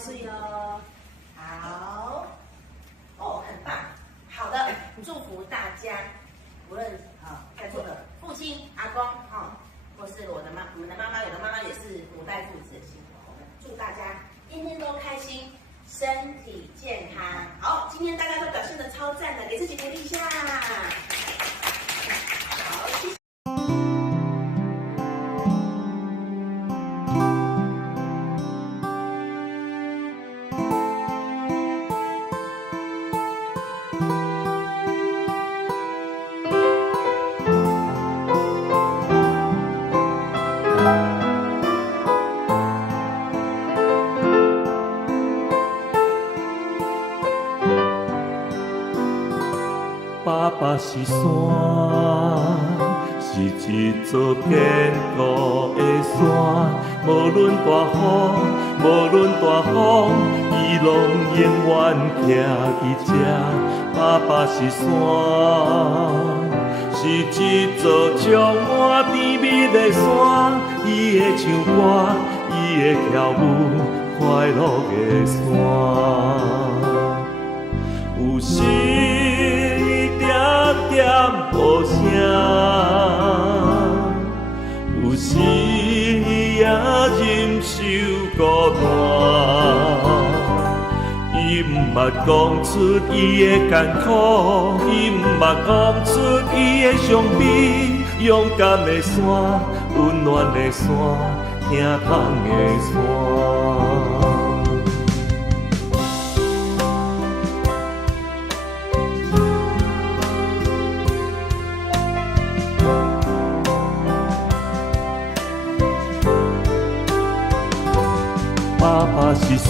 是哟。好，哦，很棒。好的，祝福大家，无论在座的父亲、阿公或是我们的妈妈，有的妈妈也是母带父子的幸福。我们祝大家天天都开心，身体健康。好，今天大家都表现得超赞的，给自己鼓励一下。好，谢谢。爸爸是山，是一座坚固的山。无论大雨，无论大风，伊拢永远徛伫这。爸爸是山，是一座充满甜蜜的山。伊会唱歌，伊会跳舞，快乐的山。有时点无声，有时也忍受孤单。伊毋捌讲出伊的艰苦，伊毋捌讲出伊的伤悲。勇敢的山，温暖的山，疼痛的山。爸爸是山，